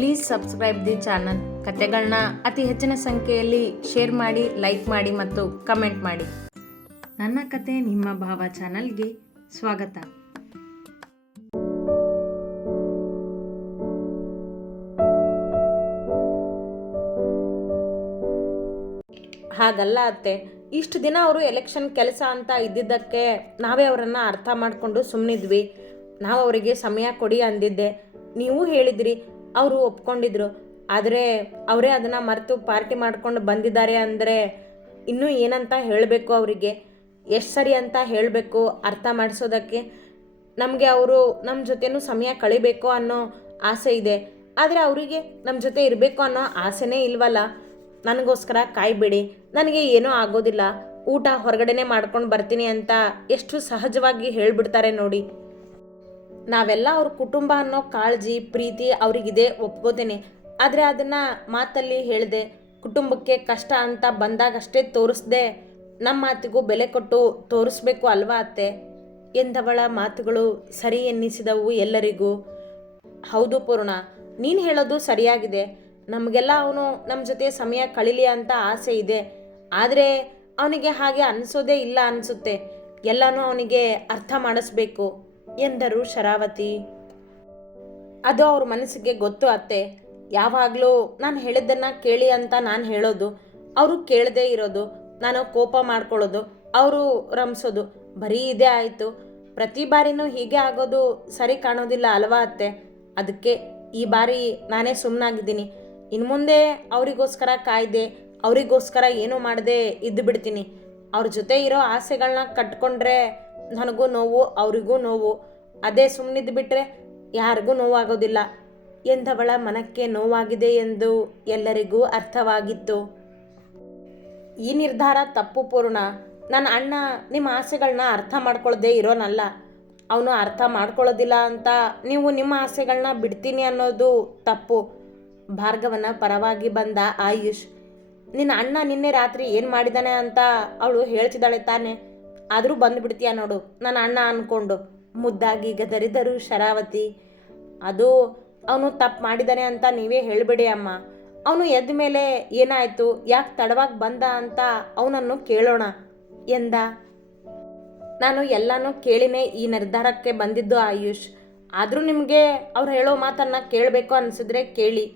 Please subscribe the channel. ಕತೆಗಳನ್ನ ಅತಿ ಹೆಚ್ಚಿನ ಸಂಖ್ಯೆಯಲ್ಲಿ ಶೇರ್ ಮಾಡಿ, ಲೈಕ್ ಮಾಡಿ ಮತ್ತು ಕಮೆಂಟ್ ಮಾಡಿ. ನನ್ನ ಕತೆ ನಿಮ್ಮ ಭಾವ ಚಾನಲ್ಗೆ ಸ್ವಾಗತ. ಹಾಗಲ್ಲ ಅತ್ತೆ, ಇಷ್ಟು ದಿನ ಅವರು ಎಲೆಕ್ಷನ್ ಕೆಲಸ ಅಂತ ಇದ್ದಿದ್ದಕ್ಕೆ ನಾವೇ ಅವರನ್ನು ಅರ್ಥ ಮಾಡಿಕೊಂಡು ಸುಮ್ಮನಿದ್ವಿ. ನಾವು ಅವರಿಗೆ ಸಮಯ ಕೊಡಿ ಅಂದಿದ್ದೆ, ನೀವು ಹೇಳಿದ್ರಿ, ಅವರು ಒಪ್ಕೊಂಡಿದ್ರು. ಆದರೆ ಅವರೇ ಅದನ್ನು ಮರೆತು ಪಾರ್ಟಿ ಮಾಡ್ಕೊಂಡು ಬಂದಿದ್ದಾರೆ ಅಂದರೆ ಇನ್ನೂ ಏನಂತ ಹೇಳಬೇಕು, ಅವರಿಗೆ ಎಷ್ಟು ಸರಿ ಅಂತ ಹೇಳಬೇಕು ಅರ್ಥ ಮಾಡಿಸೋದಕ್ಕೆ. ನಮಗೆ ಅವರು ನಮ್ಮ ಜೊತೆನೂ ಸಮಯ ಕಳಿಬೇಕು ಅನ್ನೋ ಆಸೆ ಇದೆ, ಆದರೆ ಅವರಿಗೆ ನಮ್ಮ ಜೊತೆ ಇರಬೇಕು ಅನ್ನೋ ಆಸೆನೇ ಇಲ್ವಲ್ಲ. ನನಗೋಸ್ಕರ ಕಾಯ್ಬೇಡಿ, ನನಗೆ ಏನೂ ಆಗೋದಿಲ್ಲ, ಊಟ ಹೊರಗಡೆನೇ ಮಾಡ್ಕೊಂಡು ಬರ್ತೀನಿ ಅಂತ ಎಷ್ಟು ಸಹಜವಾಗಿ ಹೇಳಿಬಿಡ್ತಾರೆ ನೋಡಿ. ನಾವೆಲ್ಲ ಅವ್ರ ಕುಟುಂಬ ಅನ್ನೋ ಕಾಳಜಿ ಪ್ರೀತಿ ಅವರಿಗಿದೆ, ಒಪ್ಕೋತೀನಿ. ಆದರೆ ಅದನ್ನು ಮಾತಲ್ಲಿ ಹೇಳಿದೆ, ಕುಟುಂಬಕ್ಕೆ ಕಷ್ಟ ಅಂತ ಬಂದಾಗಷ್ಟೇ ತೋರಿಸ್ದೆ, ನಮ್ಮ ಮಾತಿಗೂ ಬೆಲೆ ಕೊಟ್ಟು ತೋರಿಸ್ಬೇಕು ಅಲ್ವಾ ಅತ್ತೆ ಎಂದವಳ ಮಾತುಗಳು ಸರಿ ಎನ್ನಿಸಿದವು ಎಲ್ಲರಿಗೂ. ಹೌದು ಪೂರ್ಣ, ನೀನು ಹೇಳೋದು ಸರಿಯಾಗಿದೆ. ನಮಗೆಲ್ಲ ಅವನು ನಮ್ಮ ಜೊತೆ ಸಮಯ ಕಳೀಲಿ ಅಂತ ಆಸೆ ಇದೆ, ಆದರೆ ಅವನಿಗೆ ಹಾಗೆ ಅನಿಸೋದೇ ಇಲ್ಲ ಅನಿಸುತ್ತೆ. ಎಲ್ಲನೂ ಅವನಿಗೆ ಅರ್ಥ ಮಾಡಿಸ್ಬೇಕು ಎಂದರು ಶರಾವತಿ. ಅದು ಅವ್ರ ಮನಸ್ಸಿಗೆ ಗೊತ್ತು ಅತ್ತೆ. ಯಾವಾಗಲೂ ನಾನು ಹೇಳಿದ್ದನ್ನು ಕೇಳಿ ಅಂತ ನಾನು ಹೇಳೋದು, ಅವರು ಕೇಳದೇ ಇರೋದು, ನಾನು ಕೋಪ ಮಾಡ್ಕೊಳ್ಳೋದು, ಅವರು ರಂಸೋದು, ಬರೀ ಇದೇ ಆಯಿತು. ಪ್ರತಿ ಬಾರಿನೂ ಹೀಗೆ ಆಗೋದು ಸರಿ ಕಾಣೋದಿಲ್ಲ ಅಲ್ವಾ ಅತ್ತೆ. ಅದಕ್ಕೆ ಈ ಬಾರಿ ನಾನೇ ಸುಮ್ಮನಾಗಿದ್ದೀನಿ. ಇನ್ನು ಮುಂದೆ ಅವರಿಗೋಸ್ಕರ ಕಾಯ್ದೆ, ಅವರಿಗೋಸ್ಕರ ಏನೂ ಮಾಡದೆ ಇದ್ದು ಬಿಡ್ತೀನಿ. ಅವ್ರ ಜೊತೆ ಇರೋ ಆಸೆಗಳನ್ನ ಕಟ್ಕೊಂಡ್ರೆ ನನಗೂ ನೋವು, ಅವರಿಗೂ ನೋವು. ಅದೇ ಸುಮ್ಮನಿದ್ದು ಬಿಟ್ಟರೆ ಯಾರಿಗೂ ನೋವಾಗೋದಿಲ್ಲ ಎಂದವಳ ಮನಕ್ಕೆ ನೋವಾಗಿದೆ ಎಂದು ಎಲ್ಲರಿಗೂ ಅರ್ಥವಾಗಿತ್ತು. ಈ ನಿರ್ಧಾರ ತಪ್ಪು ಪೂರ್ಣ. ನನ್ನ ಅಣ್ಣ ನಿಮ್ಮ ಆಸೆಗಳನ್ನ ಅರ್ಥ ಮಾಡ್ಕೊಳ್ಳದೆ ಇರೋನಲ್ಲ. ಅವನು ಅರ್ಥ ಮಾಡ್ಕೊಳ್ಳೋದಿಲ್ಲ ಅಂತ ನೀವು ನಿಮ್ಮ ಆಸೆಗಳನ್ನ ಬಿಡ್ತೀನಿ ಅನ್ನೋದು ತಪ್ಪು. ಭಾರ್ಗವನ ಪರವಾಗಿ ಬಂದ ಆಯುಷ್, ನಿನ್ನ ಅಣ್ಣ ನಿನ್ನೆ ರಾತ್ರಿ ಏನು ಮಾಡಿದ್ದಾನೆ ಅಂತ ಅವಳು ಹೇಳ್ತಿದ್ದಾಳೆ ತಾನೆ, ಆದರೂ ಬಂದುಬಿಡ್ತೀಯ ನೋಡು ನನ್ನ ಅಣ್ಣ ಅಂದ್ಕೊಂಡು ಮುದ್ದಾಗಿ ಗದರಿದರು ಶರಾವತಿ. ಅದು ಅವನು ತಪ್ಪು ಮಾಡಿದ್ದಾನೆ ಅಂತ ನೀವೇ ಹೇಳಬೇಡಿ ಅಮ್ಮ. ಅವನು ಎದ್ದ ಮೇಲೆ ಏನಾಯಿತು, ಯಾಕೆ ತಡವಾಗಿ ಬಂದ ಅಂತ ಅವನನ್ನು ಕೇಳೋಣ ಎಂದ. ನಾನು ಎಲ್ಲನೂ ಕೇಳಿನೇ ಈ ನಿರ್ಧಾರಕ್ಕೆ ಬಂದಿದ್ದು ಆಯುಷ್. ಆದರೂ ನಿಮಗೆ ಅವ್ರು ಹೇಳೋ ಮಾತನ್ನು ಕೇಳಬೇಕು ಅನಿಸಿದ್ರೆ ಕೇಳಿ,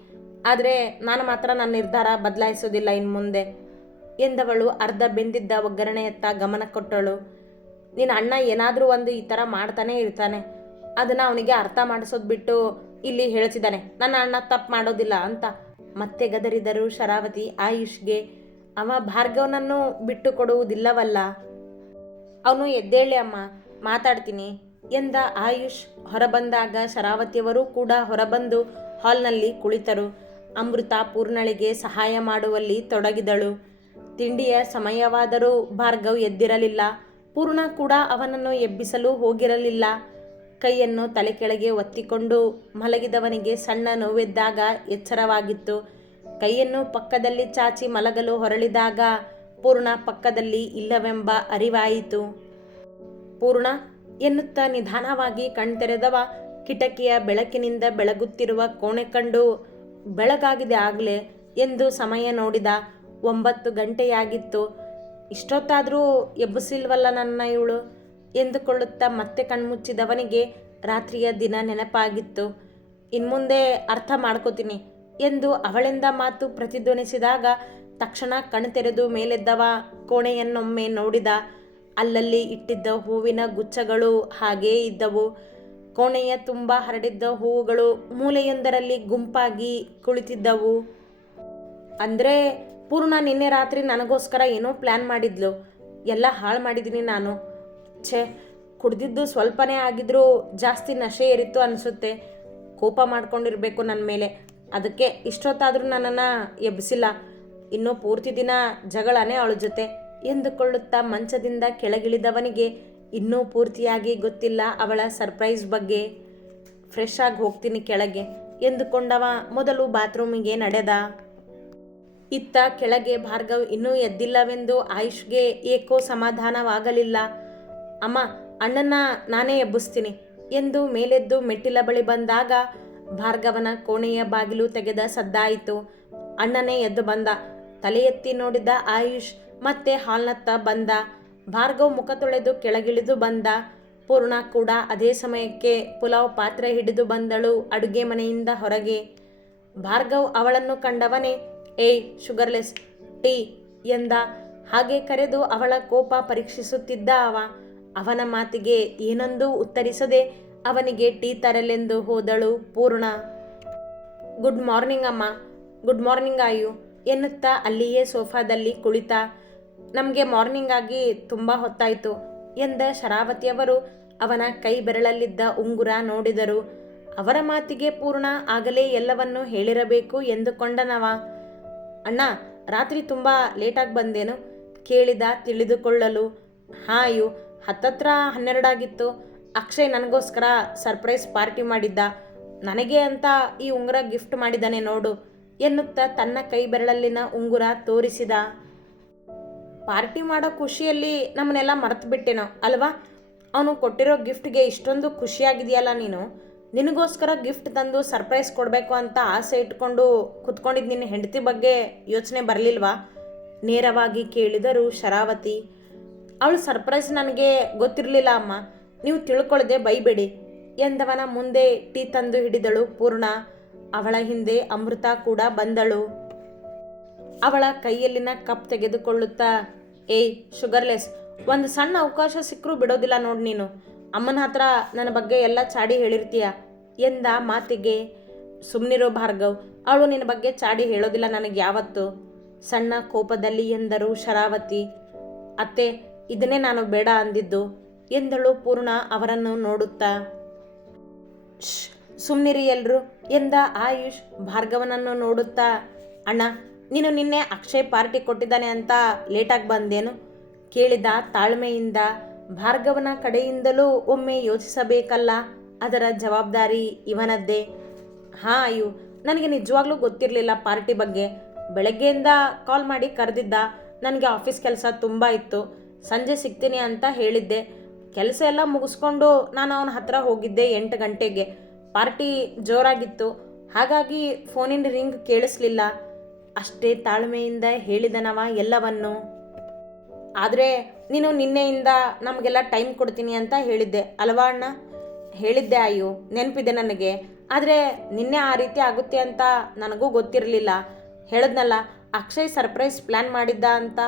ಆದರೆ ನಾನು ಮಾತ್ರ ನನ್ನ ನಿರ್ಧಾರ ಬದಲಾಯಿಸೋದಿಲ್ಲ ಇನ್ನು ಮುಂದೆ ಎಂದವಳು ಅರ್ಧ ಬೆಂದಿದ್ದ ಒಗ್ಗರಣೆಯತ್ತ ಗಮನ ಕೊಟ್ಟಳು. ನಿನ್ನ ಅಣ್ಣ ಏನಾದರೂ ಒಂದು ಈ ಥರ ಮಾಡ್ತಾನೆ ಇರ್ತಾನೆ, ಅದನ್ನು ಅವನಿಗೆ ಅರ್ಥ ಮಾಡಿಸೋದು ಬಿಟ್ಟು ಇಲ್ಲಿ ಹೇಳ್ತಿದ್ದಾನೆ ನನ್ನ ಅಣ್ಣ ತಪ್ಪು ಮಾಡೋದಿಲ್ಲ ಅಂತ. ಮತ್ತೆ ಗದರಿದರು ಶರಾವತಿ ಆಯುಷ್ಗೆ. ಅವ ಭಾರ್ಗವನನ್ನು ಬಿಟ್ಟು ಕೊಡುವುದಿಲ್ಲವಲ್ಲ. ಅವನು ಎದ್ದೇಳಿ ಅಮ್ಮ, ಮಾತಾಡ್ತೀನಿ ಎಂದ ಆಯುಷ್. ಹೊರಬಂದಾಗ ಶರಾವತಿಯವರು ಕೂಡ ಹೊರಬಂದು ಹಾಲ್ನಲ್ಲಿ ಕುಳಿತರು. ಅಮೃತ ಪೂರ್ಣಳಿಗೆ ಸಹಾಯ ಮಾಡುವಲ್ಲಿ ತೊಡಗಿದಳು. ತಿಂಡಿಯ ಸಮಯವಾದರೂ ಭಾರ್ಗವ್ ಎದ್ದಿರಲಿಲ್ಲ. ಪೂರ್ಣ ಕೂಡ ಅವನನ್ನು ಎಬ್ಬಿಸಲು ಹೋಗಿರಲಿಲ್ಲ. ಕೈಯನ್ನು ತಲೆ ಕೆಳಗೆ ಒತ್ತಿಕೊಂಡು ಮಲಗಿದವನಿಗೆ ಸಣ್ಣ ನೋವೆದ್ದಾಗ ಎಚ್ಚರವಾಗಿತ್ತು. ಕೈಯನ್ನು ಪಕ್ಕದಲ್ಲಿ ಚಾಚಿ ಮಲಗಲು ಹೊರಳಿದಾಗ ಪೂರ್ಣ ಪಕ್ಕದಲ್ಲಿ ಇಲ್ಲವೆಂಬ ಅರಿವಾಯಿತು. ಪೂರ್ಣ ಎನ್ನುತ್ತಾ ನಿಧಾನವಾಗಿ ಕಣ್ತೆರೆದವ ಕಿಟಕಿಯ ಬೆಳಕಿನಿಂದ ಬೆಳಗುತ್ತಿರುವ ಕೋಣೆ ಕಂಡು ಬೆಳಗಾಗಿದೆ ಆಗಲೇ ಎಂದು ಸಮಯ ನೋಡಿದ. 9 ಗಂಟೆಯಾಗಿತ್ತು. ಇಷ್ಟೊತ್ತಾದರೂ ಎಬ್ಬಿಸಿಲ್ವಲ್ಲ ನನ್ನ ಇವಳು ಎಂದುಕೊಳ್ಳುತ್ತಾ ಮತ್ತೆ ಕಣ್ಮುಚ್ಚಿದವನಿಗೆ ರಾತ್ರಿಯ ದಿನ ನೆನಪಾಗಿತ್ತು. ಇನ್ಮುಂದೆ ಅರ್ಥ ಮಾಡ್ಕೋತೀನಿ ಎಂದು ಅವಳಿಂದ ಮಾತು ಪ್ರತಿಧ್ವನಿಸಿದಾಗ ತಕ್ಷಣ ಕಣ್ತೆರೆದು ಮೇಲೆದ್ದವ ಕೋಣೆಯನ್ನೊಮ್ಮೆ ನೋಡಿದ. ಅಲ್ಲಲ್ಲಿ ಇಟ್ಟಿದ್ದ ಹೂವಿನ ಗುಚ್ಛಗಳು ಹಾಗೇ ಇದ್ದವು. ಕೋಣೆಯ ತುಂಬ ಹರಡಿದ್ದ ಹೂವುಗಳು ಮೂಲೆಯೊಂದರಲ್ಲಿ ಗುಂಪಾಗಿ ಕುಳಿತಿದ್ದವು. ಅಂದರೆ ಪೂರ್ಣ ನಿನ್ನೆ ರಾತ್ರಿ ನನಗೋಸ್ಕರ ಏನೋ ಪ್ಲ್ಯಾನ್ ಮಾಡಿದ್ಲು. ಎಲ್ಲ ಹಾಳು ಮಾಡಿದ್ದೀನಿ ನಾನು. ಛೇ, ಕುಡ್ದಿದ್ದು ಸ್ವಲ್ಪನೇ ಆಗಿದ್ರೂ ಜಾಸ್ತಿ ನಶೆ ಏರಿತ್ತು ಅನಿಸುತ್ತೆ. ಕೋಪ ಮಾಡ್ಕೊಂಡಿರಬೇಕು ನನ್ನ ಮೇಲೆ, ಅದಕ್ಕೆ ಇಷ್ಟೊತ್ತಾದರೂ ನನ್ನನ್ನು ಎಬ್ಬಿಸಿಲ್ಲ. ಇನ್ನೂ ಪೂರ್ತಿ ದಿನ ಜಗಳನೇ ಅವಳ ಜೊತೆ ಎಂದುಕೊಳ್ಳುತ್ತಾ ಮಂಚದಿಂದ ಕೆಳಗಿಳಿದವನಿಗೆ ಇನ್ನೂ ಪೂರ್ತಿಯಾಗಿ ಗೊತ್ತಿಲ್ಲ ಅವಳ ಸರ್ಪ್ರೈಸ್ ಬಗ್ಗೆ. ಫ್ರೆಶ್ ಆಗಿ ಹೋಗ್ತೀನಿ ಕೆಳಗೆ ಎಂದುಕೊಂಡವ ಮೊದಲು ಬಾತ್ರೂಮಿಗೆ ನಡೆದ. ಇತ್ತ ಕೆಳಗೆ ಭಾರ್ಗವ್ ಇನ್ನೂ ಎದ್ದಿಲ್ಲವೆಂದು ಆಯುಷ್ಗೆ ಏಕೋ ಸಮಾಧಾನವಾಗಲಿಲ್ಲ. ಅಮ್ಮ, ಅಣ್ಣನ ನಾನೇ ಎಬ್ಬಿಸ್ತೀನಿ ಎಂದು ಮೇಲೆದ್ದು ಮೆಟ್ಟಿಲ ಬಳಿ ಬಂದಾಗ ಭಾರ್ಗವನ ಕೋಣೆಯ ಬಾಗಿಲು ತೆಗೆದ ಸದ್ದಾಯಿತು. ಅಣ್ಣನೇ ಎದ್ದು ಬಂದ. ತಲೆ ಎತ್ತಿ ನೋಡಿದ ಆಯುಷ್ ಮತ್ತೆ ಹಾಲ್ನತ್ತ ಬಂದ. ಭಾರ್ಗವ್ ಮುಖ ತೊಳೆದು ಕೆಳಗಿಳಿದು ಬಂದ. ಪೂರ್ಣ ಕೂಡ ಅದೇ ಸಮಯಕ್ಕೆ ಪುಲಾವ್ ಪಾತ್ರೆ ಹಿಡಿದು ಬಂದಳು ಅಡುಗೆ ಮನೆಯಿಂದ ಹೊರಗೆ. ಭಾರ್ಗವ್ ಅವಳನ್ನು ಕಂಡವನೇ ಏಯ್ ಶುಗರ್ಲೆಸ್ ಟೀ ಎಂದ. ಹಾಗೆ ಕರೆದು ಅವಳ ಕೋಪ ಪರೀಕ್ಷಿಸುತ್ತಿದ್ದ ಅವನ ಮಾತಿಗೆ ಏನೊಂದೂ ಉತ್ತರಿಸದೆ ಅವನಿಗೆ ಟೀ ತರಲೆಂದು ಹೋದಳು ಪೂರ್ಣ. ಗುಡ್ ಮಾರ್ನಿಂಗ್ ಅಮ್ಮ. ಗುಡ್ ಮಾರ್ನಿಂಗ್ ಆಯು ಎನ್ನುತ್ತಾ ಅಲ್ಲಿಯೇ ಸೋಫಾದಲ್ಲಿ ಕುಳಿತ. ನಮಗೆ ಮಾರ್ನಿಂಗ್ ಆಗಿ ತುಂಬ ಹೊತ್ತಾಯಿತು ಎಂದ ಶರಾವತಿಯವರು ಅವನ ಕೈ ಬೆರಳಲ್ಲಿದ್ದ ಉಂಗುರ ನೋಡಿದರು. ಅವರ ಮಾತಿಗೆ ಪೂರ್ಣ ಆಗಲೇ ಎಲ್ಲವನ್ನೂ ಹೇಳಿರಬೇಕು ಎಂದುಕೊಂಡನವ. ಅಣ್ಣ, ರಾತ್ರಿ ತುಂಬ ಲೇಟಾಗಿ ಬಂದೇನು ಕೇಳಿದ ತಿಳಿದುಕೊಳ್ಳಲು. ಹಾಯು, ಹತ್ತತ್ರ 12 ಆಗಿತ್ತು. ಅಕ್ಷಯ್ ನನಗೋಸ್ಕರ ಸರ್ಪ್ರೈಸ್ ಪಾರ್ಟಿ ಮಾಡಿದ್ದ. ನನಗೆ ಅಂತ ಈ ಉಂಗುರ ಗಿಫ್ಟ್ ಮಾಡಿದ್ದಾನೆ ನೋಡು ಎನ್ನುತ್ತಾ ತನ್ನ ಕೈ ಬೆರಳಲ್ಲಿನ ಉಂಗುರ ತೋರಿಸಿದ. ಪಾರ್ಟಿ ಮಾಡೋ ಖುಷಿಯಲ್ಲಿ ನಮ್ಮನ್ನೆಲ್ಲ ಮರೆತು ಬಿಟ್ಟೇನೋ ಅಲ್ವಾ? ಅವನು ಕೊಟ್ಟಿರೋ ಗಿಫ್ಟ್ಗೆ ಇಷ್ಟೊಂದು ಖುಷಿಯಾಗಿದೆಯಲ್ಲ ನೀನು. ನಿನಗೋಸ್ಕರ ಗಿಫ್ಟ್ ತಂದು ಸರ್ಪ್ರೈಸ್ ಕೊಡಬೇಕು ಅಂತ ಆಸೆ ಇಟ್ಕೊಂಡು ಕುತ್ಕೊಂಡಿದ್ದು ನಿನ್ನ ಹೆಂಡತಿ ಬಗ್ಗೆ ಯೋಚನೆ ಬರಲಿಲ್ವಾ ನೇರವಾಗಿ ಕೇಳಿದರು ಶರಾವತಿ. ಅವಳು ಸರ್ಪ್ರೈಸ್ ನನಗೆ ಗೊತ್ತಿರಲಿಲ್ಲ ಅಮ್ಮ, ನೀವು ತಿಳ್ಕೊಳ್ಳದೆ ಬೈಬೇಡಿ ಎಂದವನ ಮುಂದೆ ಟೀ ತಂದು ಹಿಡಿದಳು ಪೂರ್ಣ. ಅವಳ ಹಿಂದೆ ಅಮೃತ ಕೂಡ ಬಂದಳು. ಅವಳ ಕೈಯಲ್ಲಿನ ಕಪ್ ತೆಗೆದುಕೊಳ್ಳುತ್ತಾ ಏಯ್ ಶುಗರ್ಲೆಸ್, ಒಂದು ಸಣ್ಣ ಅವಕಾಶ ಸಿಕ್ಕರೂ ಬಿಡೋದಿಲ್ಲ ನೋಡಿ ನೀನು. ಅಮ್ಮನ ಹತ್ರ ನನ್ನ ಬಗ್ಗೆ ಎಲ್ಲ ಚಾಡಿ ಹೇಳಿರ್ತೀಯ ಎಂದ ಮಾತಿಗೆ ಸುಮ್ಮನಿರೋ ಭಾರ್ಗವ್, ಅವಳು ನಿನ್ನ ಬಗ್ಗೆ ಚಾಡಿ ಹೇಳೋದಿಲ್ಲ ನನಗೆ ಯಾವತ್ತು ಸಣ್ಣ ಕೋಪದಲ್ಲಿ ಎಂದರು ಶರಾವತಿ. ಅತ್ತೆ, ಇದನ್ನೇ ನಾನು ಬೇಡ ಅಂದಿದ್ದು ಎಂದಳು ಪೂರ್ಣ ಅವರನ್ನು ನೋಡುತ್ತಾ. ಸುಮ್ಮನಿರಿ ಎಲ್ರು ಎಂದ ಆಯುಷ್ ಭಾರ್ಗವನನ್ನು ನೋಡುತ್ತಾ. ಅಣ್ಣ, ನೀನು ನಿನ್ನೆ ಅಕ್ಷಯ್ ಪಾರ್ಟಿ ಕೊಟ್ಟಿದ್ದಾನೆ ಅಂತ ಲೇಟಾಗಿ ಬಂದೇನು ಕೇಳಿದ ತಾಳ್ಮೆಯಿಂದ. ಭಾರ್ಗವನ ಕಡೆಯಿಂದಲೂ ಒಮ್ಮೆ ಯೋಚಿಸಬೇಕಲ್ಲ, ಅದರ ಜವಾಬ್ದಾರಿ ಇವನದ್ದೇ. ಹಾಂ ಅಯ್ಯೋ, ನನಗೆ ನಿಜವಾಗ್ಲೂ ಗೊತ್ತಿರಲಿಲ್ಲ ಪಾರ್ಟಿ ಬಗ್ಗೆ. ಬೆಳಗ್ಗೆಯಿಂದ ಕಾಲ್ ಮಾಡಿ ಕರೆದಿದ್ದ. ನನಗೆ ಆಫೀಸ್ ಕೆಲಸ ತುಂಬ ಇತ್ತು, ಸಂಜೆ ಸಿಗ್ತೀನಿ ಅಂತ ಹೇಳಿದ್ದೆ. ಕೆಲಸ ಎಲ್ಲ ಮುಗಿಸ್ಕೊಂಡು ನಾನು ಅವನ ಹತ್ರ ಹೋಗಿದ್ದೆ 8 ಗಂಟೆಗೆ. ಪಾರ್ಟಿ ಜೋರಾಗಿತ್ತು, ಹಾಗಾಗಿ ಫೋನಿನ ರಿಂಗ್ ಕೇಳಿಸ್ಲಿಲ್ಲ ಅಷ್ಟೇ ತಾಳ್ಮೆಯಿಂದ ಹೇಳಿದನವ ಎಲ್ಲವನ್ನು. ಆದರೆ ನೀನು ನಿನ್ನೆಯಿಂದ ನಮಗೆಲ್ಲ ಟೈಮ್ ಕೊಡ್ತೀನಿ ಅಂತ ಹೇಳಿದ್ದೆ ಅಲ್ವಾ ಅಣ್ಣ? ಹೇಳಿದ್ದೆ ಅಯ್ಯೋ, ನೆನಪಿದೆ ನನಗೆ. ಆದರೆ ನಿನ್ನೆ ಆ ರೀತಿ ಆಗುತ್ತೆ ಅಂತ ನನಗೂ ಗೊತ್ತಿರಲಿಲ್ಲ. ಹೇಳಿದ್ನಲ್ಲ ಅಕ್ಷಯ್ ಸರ್ಪ್ರೈಸ್ ಪ್ಲ್ಯಾನ್ ಮಾಡಿದ್ದ ಅಂತ.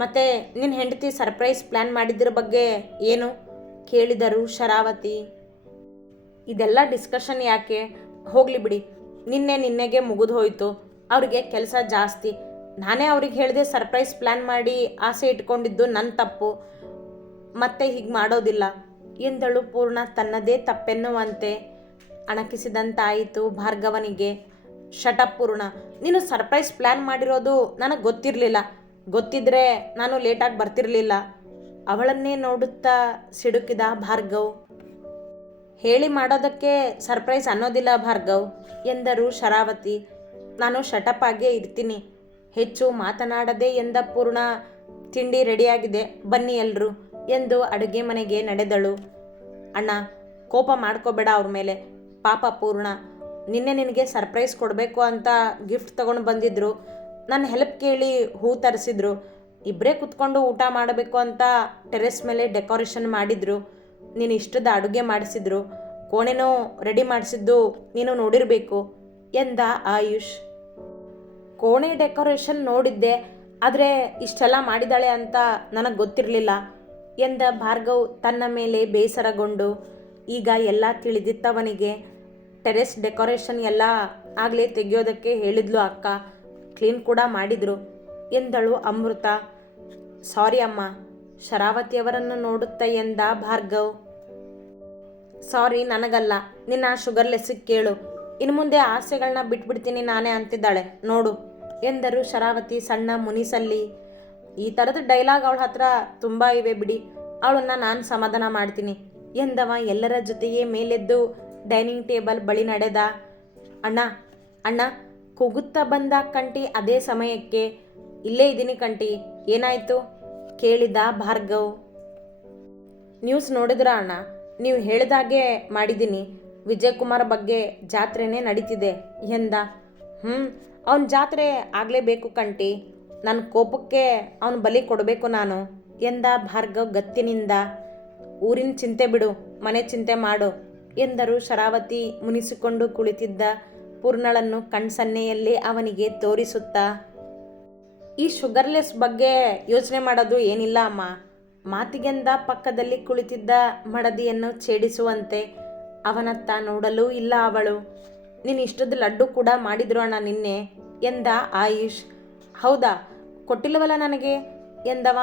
ಮತ್ತು ನಿನ್ನ ಹೆಂಡತಿ ಸರ್ಪ್ರೈಸ್ ಪ್ಲ್ಯಾನ್ ಮಾಡಿದ್ರ ಬಗ್ಗೆ ಏನು ಕೇಳಿದರು ಶರಾವತಿ. ಇದೆಲ್ಲ ಡಿಸ್ಕಷನ್ ಯಾಕೆ, ಹೋಗಲಿ ಬಿಡಿ. ನಿನ್ನೆಗೆ ಮುಗಿದು ಹೋಯಿತು. ಅವ್ರಿಗೆ ಕೆಲಸ ಜಾಸ್ತಿ. ನಾನೇ ಅವ್ರಿಗೆ ಹೇಳಿದೆ ಸರ್ಪ್ರೈಸ್ ಪ್ಲ್ಯಾನ್ ಮಾಡಿ ಆಸೆ ಇಟ್ಕೊಂಡಿದ್ದು ನನ್ನ ತಪ್ಪು. ಮತ್ತೆ ಹೀಗೆ ಮಾಡೋದಿಲ್ಲ ಎಂದಳು ಪೂರ್ಣ ತನ್ನದೇ ತಪ್ಪೆನ್ನುವಂತೆ. ಅಣಕಿಸಿದಂತಾಯಿತು ಭಾರ್ಗವನಿಗೆ. ಶಟಪ್ ಪೂರ್ಣ, ನೀನು ಸರ್ಪ್ರೈಸ್ ಪ್ಲ್ಯಾನ್ ಮಾಡಿರೋದು ನನಗೆ ಗೊತ್ತಿರಲಿಲ್ಲ. ಗೊತ್ತಿದ್ರೆ ನಾನು ಲೇಟಾಗಿ ಬರ್ತಿರಲಿಲ್ಲ ಅವಳನ್ನೇ ನೋಡುತ್ತಾ ಸಿಡುಕಿದ ಭಾರ್ಗವ್. ಹೇಳಿ ಮಾಡೋದಕ್ಕೆ ಸರ್ಪ್ರೈಸ್ ಅನ್ನೋದಿಲ್ಲ ಭಾರ್ಗವ್ ಎಂದರು ಶರಾವತಿ. ನಾನು ಶಟಪ್ ಆಗೇ ಇರ್ತೀನಿ, ಹೆಚ್ಚು ಮಾತನಾಡದೆ ಎಂದ ಪೂರ್ಣ. ತಿಂಡಿ ರೆಡಿಯಾಗಿದೆ, ಬನ್ನಿ ಎಲ್ರು ಎಂದು ಅಡುಗೆ ಮನೆಗೆ ನಡೆದಳು. ಅಣ್ಣ, ಕೋಪ ಮಾಡ್ಕೋಬೇಡ ಅವ್ರ ಮೇಲೆ. ಪಾಪ ಪೂರ್ಣ, ನಿನ್ನೆ ನಿನಗೆ ಸರ್ಪ್ರೈಸ್ ಕೊಡಬೇಕು ಅಂತ ಗಿಫ್ಟ್ ತೊಗೊಂಡು ಬಂದಿದ್ರು. ನನ್ನ ಹೆಲ್ಪ್ ಕೇಳಿ ಹೂ ತರಿಸಿದ್ರು. ಇಬ್ಬರೇ ಕುತ್ಕೊಂಡು ಊಟ ಮಾಡಬೇಕು ಅಂತ ಟೆರೆಸ್ ಮೇಲೆ ಡೆಕೋರೇಷನ್ ಮಾಡಿದರು. ನೀನು ಇಷ್ಟದ ಅಡುಗೆ ಮಾಡಿಸಿದ್ರು. ಕೋಣೆನೂ ರೆಡಿ ಮಾಡಿಸಿದ್ದು ನೀನು ನೋಡಿರಬೇಕು ಎಂದ ಆಯುಷ್. ಕೋಣೆ ಡೆಕೋರೇಷನ್ ನೋಡಿದ್ದೆ, ಆದರೆ ಇಷ್ಟೆಲ್ಲ ಮಾಡಿದಾಳೆ ಅಂತ ನನಗೆ ಗೊತ್ತಿರಲಿಲ್ಲ ಎಂದ ಭಾರ್ಗವ್ ತನ್ನ ಮೇಲೆ ಬೇಸರಗೊಂಡು. ಈಗ ಎಲ್ಲ ತಿಳಿದಿತ್ತವನಿಗೆ. ಟೆರೆಸ್ ಡೆಕೋರೇಷನ್ ಎಲ್ಲ ಆಗಲೇ ತೆಗೆಯೋದಕ್ಕೆ ಹೇಳಿದ್ಲು ಅಕ್ಕ. ಕ್ಲೀನ್ ಕೂಡ ಮಾಡಿದರು ಎಂದಳು ಅಮೃತ. ಸಾರಿ ಅಮ್ಮ ಶರಾವತಿಯವರನ್ನು ನೋಡುತ್ತಾ ಎಂದ ಭಾರ್ಗವ್. ಸಾರಿ ನನಗಲ್ಲ, ನಿನ್ನ ಶುಗರ್ಲೆಸ್ಸಿಗೆ ಕೇಳು. ಇನ್ನು ಮುಂದೆ ಆಸೆಗಳನ್ನ ಬಿಟ್ಬಿಡ್ತೀನಿ ನಾನೇ ಅಂತಿದ್ದಾಳೆ ನೋಡು ಎಂದರು ಶರಾವತಿ ಸಣ್ಣ ಮುನಿಸಲ್ಲಿ. ಈ ಥರದ ಡೈಲಾಗ್ ಅವಳ ಹತ್ರ ತುಂಬ ಇವೆ ಬಿಡಿ, ಅವಳನ್ನು ನಾನು ಸಮಾಧಾನ ಮಾಡ್ತೀನಿ ಎಂದವ ಎಲ್ಲರ ಜೊತೆಯೇ ಮೇಲೆದ್ದು ಡೈನಿಂಗ್ ಟೇಬಲ್ ಬಳಿ ನಡೆದ. ಅಣ್ಣ ಅಣ್ಣ ಕೂಗುತ್ತಾ ಬಂದ ಕಂಟಿ ಅದೇ ಸಮಯಕ್ಕೆ. ಇಲ್ಲೇ ಇದ್ದೀನಿ ಕಂಟಿ, ಏನಾಯಿತು ಕೇಳಿದ ಭಾರ್ಗವ್. ನ್ಯೂಸ್ ನೋಡಿದ್ರ ಅಣ್ಣ? ನೀವು ಹೇಳಿದಾಗೆ ಮಾಡಿದ್ದೀನಿ. ವಿಜಯಕುಮಾರ್ ಬಗ್ಗೆ ಜಾತ್ರೆನೇ ನಡೀತಿದೆ ಎಂದ. ಅವನ ಜಾತ್ರೆ ಆಗಲೇಬೇಕು ಕಂಟಿ, ನನ್ನ ಕೋಪಕ್ಕೆ ಅವನ ಬಲಿ ಕೊಡಬೇಕು ನಾನು ಎಂದ ಭಾರ್ಗವ್ ಗತ್ತಿನಿಂದ. ಊರಿನ ಚಿಂತೆ ಬಿಡು, ಮನೆ ಚಿಂತೆ ಮಾಡು ಎಂದರು ಶರಾವತಿ ಮುನಿಸಿಕೊಂಡು ಕುಳಿತಿದ್ದ ಪೂರ್ಣಳನ್ನು ಕಣ್ಸನ್ನೆಯಲ್ಲಿ ಅವನಿಗೆ ತೋರಿಸುತ್ತಾ. ಈ ಶುಗರ್ಲೆಸ್ ಬಗ್ಗೆ ಯೋಚನೆ ಮಾಡೋದು ಏನಿಲ್ಲ ಅಮ್ಮ. ಮಾತಿಗೆಂದ ಪಕ್ಕದಲ್ಲಿ ಕುಳಿತಿದ್ದ ಮಡದಿಯನ್ನು ಛೇಡಿಸುವಂತೆ ಅವನತ್ತ ನೋಡಲೂ ಇಲ್ಲ ಅವಳು. ನೀನು ಇಷ್ಟದ ಲಡ್ಡು ಕೂಡ ಮಾಡಿದ್ರು ಅಣ್ಣ ನಿನ್ನೆ ಎಂದ ಆಯುಷ್. ಹೌದಾ, ಕೊಟ್ಟಿಲ್ಲವಲ್ಲ ನನಗೆ ಎಂದವ.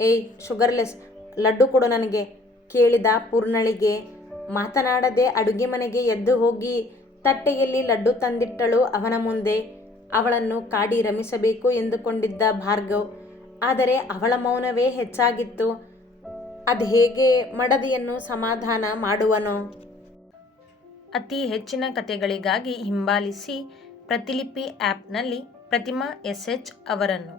ಏಯ್ ಶುಗರ್ಲೆಸ್ ಲಡ್ಡು ಕೊಡು ನನಗೆ ಕೇಳಿದ ಪೂರ್ಣಳಿಗೆ. ಮಾತನಾಡದೆ ಅಡುಗೆ ಮನೆಗೆ ಎದ್ದು ಹೋಗಿ ತಟ್ಟೆಯಲ್ಲಿ ಲಡ್ಡು ತಂದಿಟ್ಟಳು ಅವನ ಮುಂದೆ. ಅವಳನ್ನು ಕಾಡಿ ರಮಿಸಬೇಕು ಎಂದುಕೊಂಡಿದ್ದ ಭಾರ್ಗವ್, ಆದರೆ ಅವಳ ಮೌನವೇ ಹೆಚ್ಚಾಗಿತ್ತು. ಅದು ಹೇಗೆ ಮಡದಿಯನ್ನು ಸಮಾಧಾನ ಮಾಡುವನೋ. ಅತಿ ಹೆಚ್ಚಿನ ಕಥೆಗಳಿಗಾಗಿ ಹಿಂಬಾಲಿಸಿ ಪ್ರತಿಲಿಪಿ ಆ್ಯಪ್ನಲ್ಲಿ ಪ್ರತಿಮಾ SH ಅವರನ್ನು.